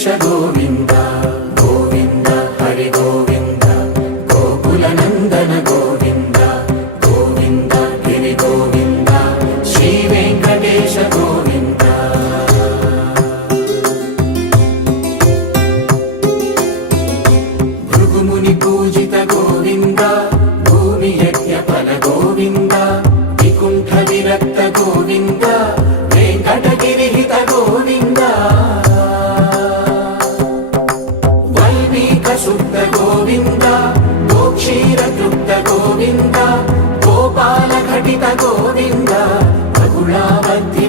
वेङ्कटेश गोविन्द गोविन्द हरि गोविन्द गोकुलनन्दन गोविन्द गोविन्द गिरि गोविन्द श्री वेङ्कटेश गोविन्द भृगुमुनि पूजित गोविन्द भूमि यज्ञफल गोविन्द विकुण्ठ विरक्त गोविन्द वेङ्कटगिरिहित गोविन्द शुद्ध गोविन्द गोक्षीरतृप्त गोविन्द गोपाल घटित गोविन्द बकुलावद्य